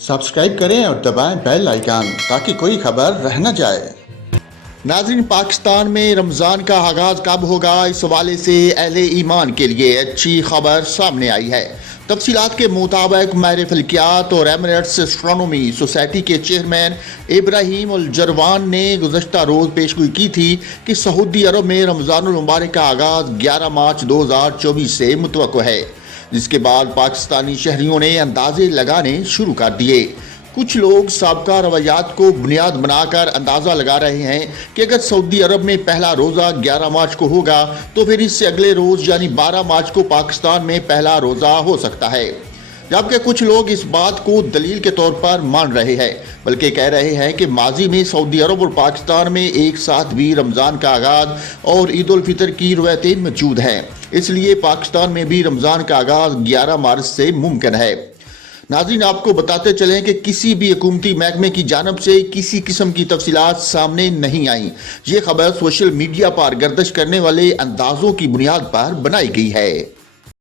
Subscribe करें और दबाएं बेल आइकन ताकि कोई खबर रह न जाए। नाज़रीन, पाकिस्तान में रमज़ान का आगाज़ कब होगा, इस हवाले से अहले ईमान के लिए अच्छी खबर सामने आई है। तफसीलात के मुताबिक माहिर फल्कियात और एमिरेट्स एस्ट्रोनॉमी सोसाइटी के चेयरमैन इब्राहिम अल जरवान ने गुज़श्ता रोज़ पेशगोई की थी कि सऊदी अरब में रमज़ानुल मुबारक का आगाज़ 11 मार्च 2024 से मुतवक्को है, जिसके बाद पाकिस्तानी शहरियों ने अंदाजे लगाने शुरू कर दिए। कुछ लोग साबका रवायात को बुनियाद बनाकर अंदाज़ा लगा रहे हैं कि अगर सऊदी अरब में पहला रोज़ा 11 मार्च को होगा तो फिर इससे अगले रोज़ यानी 12 मार्च को पाकिस्तान में पहला रोज़ा हो सकता है, जबकि कुछ लोग इस बात को दलील के तौर पर मान रहे हैं, बल्कि कह रहे हैं कि माजी में सऊदी अरब और पाकिस्तान में एक साथ भी रमज़ान का आगाज़ और ईद उल फितर की रवायतें मौजूद हैं, इसलिए पाकिस्तान में भी रमज़ान का आगाज़ 11 मार्च से मुमकिन है। नाज़रीन, आपको बताते चलें कि किसी भी हुकूमती महकमे की जानब से किसी किस्म की तफसीलात सामने नहीं आई। ये खबर सोशल मीडिया पर गर्दिश करने वाले अंदाज़ों की बुनियाद पर बनाई गई है।